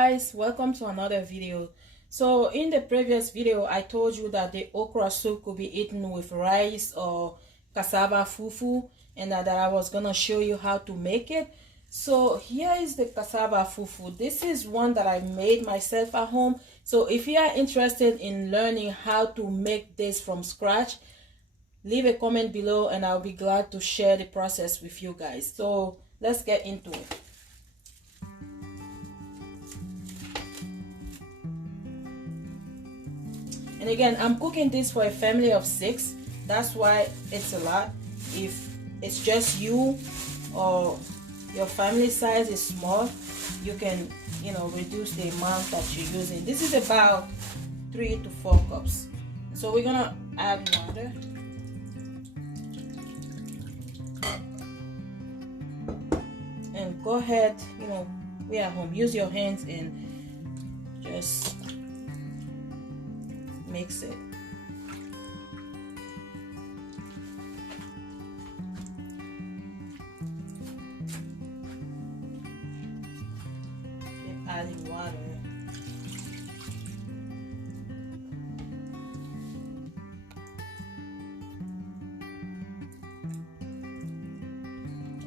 guys, welcome to another video. So in the previous video I told you that the okra soup could be eaten with rice or cassava fufu, and that I was gonna show you how to make it. So here is the cassava fufu. This is one that I made myself at home. So if you are interested in learning how to make this from scratch, leave a comment below and I'll be glad to share the process with you guys. So let's get into it. And again, I'm cooking this for a family of 6. That's why it's a lot. If it's just you or your family size is small, you can, reduce the amount that you're using. This is about 3 to 4 cups. So we're gonna add water. And go ahead, we're at home. Use your hands and just mix it. Keep adding water.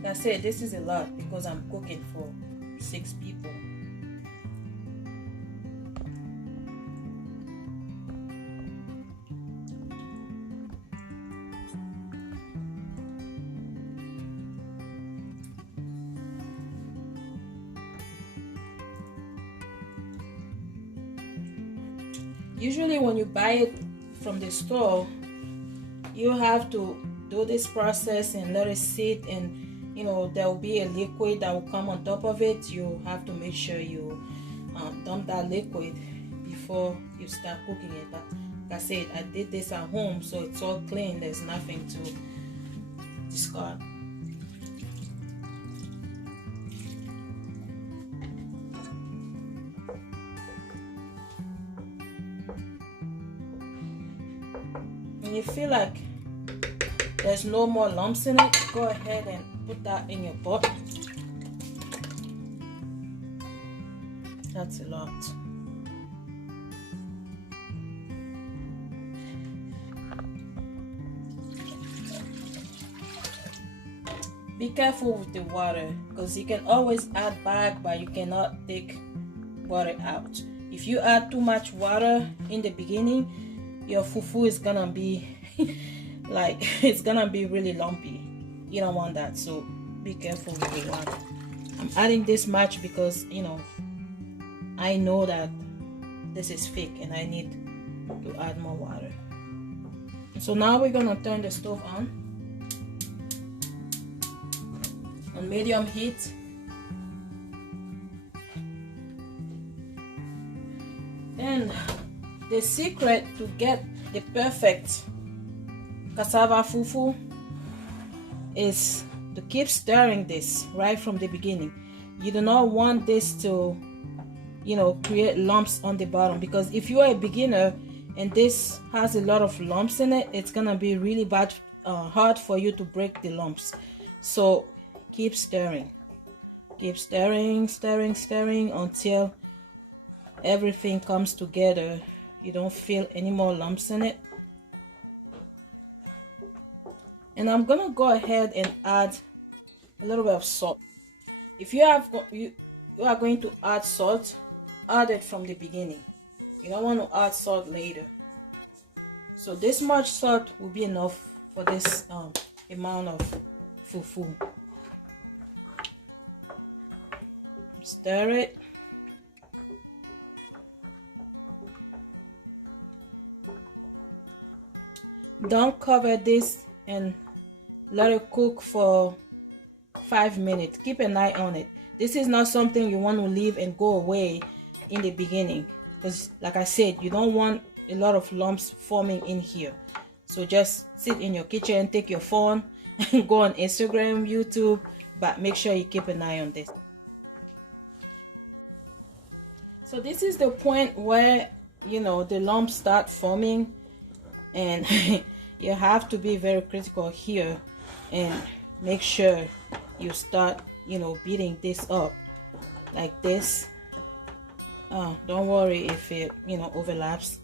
Like I said, this is a lot because I'm cooking for 6 people. Usually when you buy it from the store, you have to do this process and let it sit, and there will be a liquid that will come on top of it. You have to make sure you dump that liquid before you start cooking it. But like I said, I did this at home, so it's all clean. There's nothing to discard. When you feel like there's no more lumps in it, go ahead and put that in your pot. That's a lot. Be careful with the water, because you can always add back, but you cannot take water out. If you add too much water in the beginning, your fufu is gonna be it's gonna be really lumpy. You don't want that, so be careful with the water. I'm adding this much because I know that this is thick and I need to add more water. So now we're gonna turn the stove on medium heat. And the secret to get the perfect cassava fufu is to keep stirring this right from the beginning. You do not want this to create lumps on the bottom, because if you are a beginner and this has a lot of lumps in it, it's gonna be really hard for you to break the lumps. So keep stirring, stirring until everything comes together. You don't feel any more lumps in it. And I'm gonna go ahead and add a little bit of salt. If you are going to add salt, add it from the beginning. You don't want to add salt later. So this much salt will be enough for this amount of fufu. Stir it. Don't cover this and let it cook for 5 minutes. Keep an eye on it. This is not something you want to leave and go away in the beginning, because like I said, you don't want a lot of lumps forming in here. So just sit in your kitchen, take your phone and go on Instagram, YouTube, but make sure you keep an eye on this. So this is the point where the lumps start forming, and you have to be very critical here and make sure you start beating this up like this don't worry if it overlaps.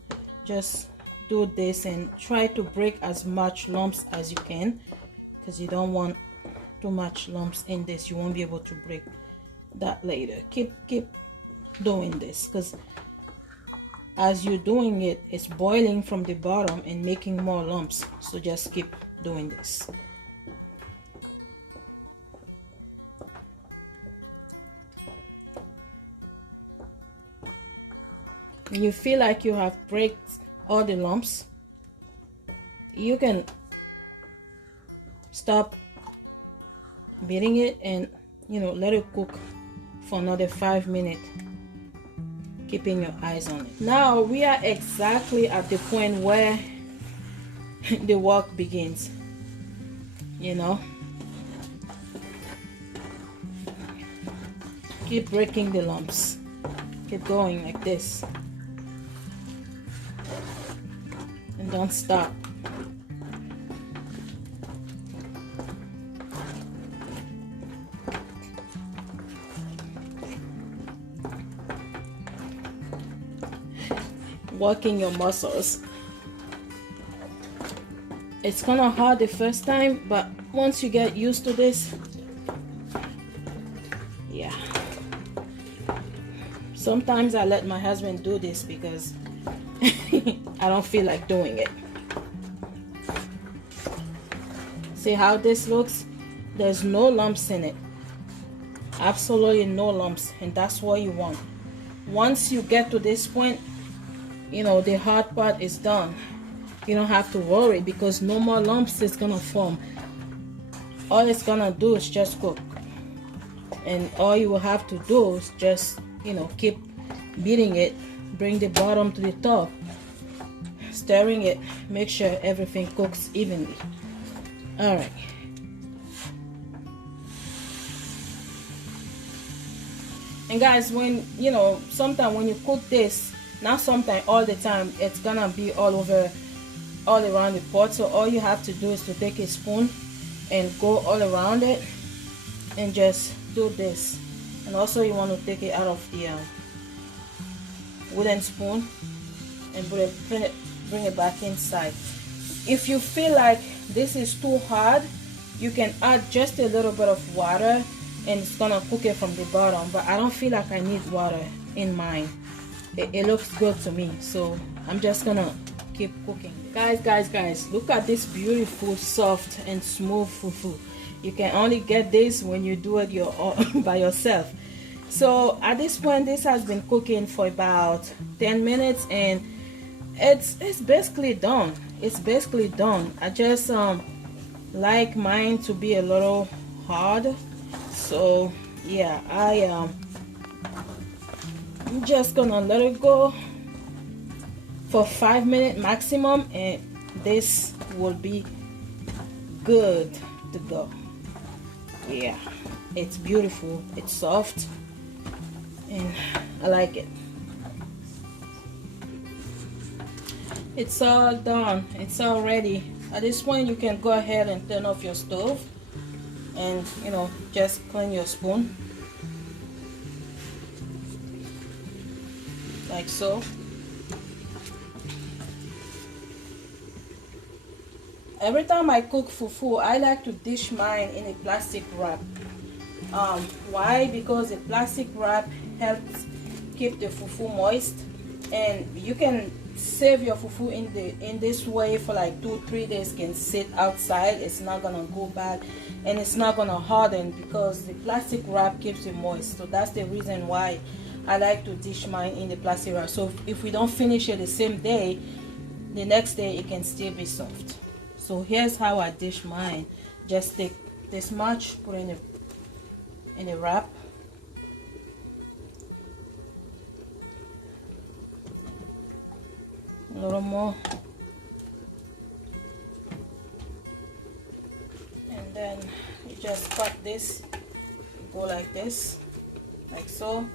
Just do this and try to break as much lumps as you can, because you don't want too much lumps in this. You won't be able to break that later. Keep doing this, because as you're doing it, it's boiling from the bottom and making more lumps. So just keep doing this. When you feel like you have break all the lumps, you can stop beating it and let it cook for another 5 minutes, keeping your eyes on it. Now we are exactly at the point where the work begins. Keep breaking the lumps. Keep going like this. And don't stop. Working your muscles. It's kind of hard the first time, but once you get used to this, yeah. Sometimes I let my husband do this because I don't feel like doing it. See how this looks? There's no lumps in it. Absolutely no lumps, and that's what you want. Once you get to this point, the hard part is done. You don't have to worry, because no more lumps is gonna form. All it's gonna do is just cook, and all you will have to do is just keep beating it, bring the bottom to the top, stirring it, make sure everything cooks evenly. All right. And guys, when sometimes when you cook this, not sometimes, all the time, it's gonna be all around the pot. So all you have to do is to take a spoon and go all around it and just do this. And also you want to take it out of the wooden spoon and bring it back inside. If you feel like this is too hard, you can add just a little bit of water and it's gonna cook it from the bottom. But I don't feel like I need water in mine. It looks good to me, so I'm just gonna keep cooking. Guys, look at this beautiful, soft and smooth fufu. You can only get this when you do it by yourself. So at this point, this has been cooking for about 10 minutes and it's basically done. It's basically done. I just like mine to be a little hard, so yeah, I'm just gonna let it go for 5 minutes maximum, and this will be good to go. Yeah, it's beautiful, it's soft, and I like it. It's all done, it's all ready. At this point, you can go ahead and turn off your stove and just clean your spoon like so. Every time I cook fufu, I like to dish mine in a plastic wrap. Why? Because the plastic wrap helps keep the fufu moist, and you can save your fufu in this way for like 2-3 days. Can sit outside, it's not gonna go bad and it's not gonna harden because the plastic wrap keeps it moist. So that's the reason why I like to dish mine in the plastic wrap. So if we don't finish it the same day, the next day it can still be soft. So here's how I dish mine. Just take this much, put in a wrap. A little more. And then you just cut this, go like this, like so.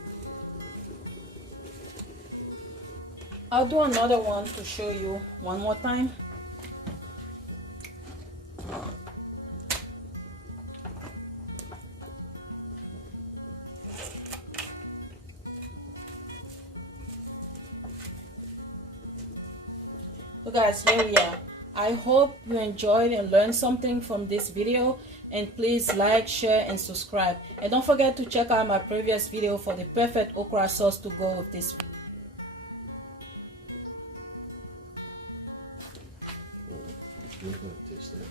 I'll do another one to show you one more time. So guys, here we are. I hope you enjoyed and learned something from this video, and please like, share, and subscribe. And don't forget to check out my previous video for the perfect okra sauce to go with this. Taste it.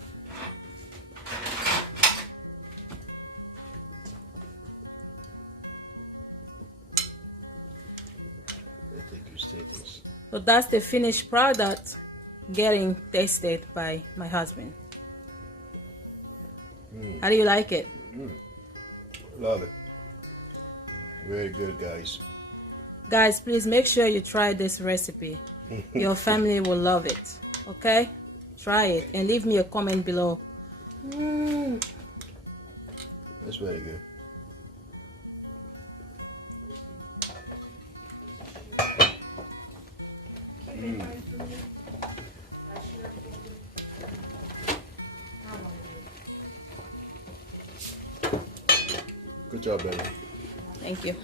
I think you taste this. So that's the finished product getting tasted by my husband. How do you like it? Love it. Very good, guys. Guys, please make sure you try this recipe. Your family will love it. Okay? Try it and leave me a comment below. That's very good. Good job, baby. Thank you.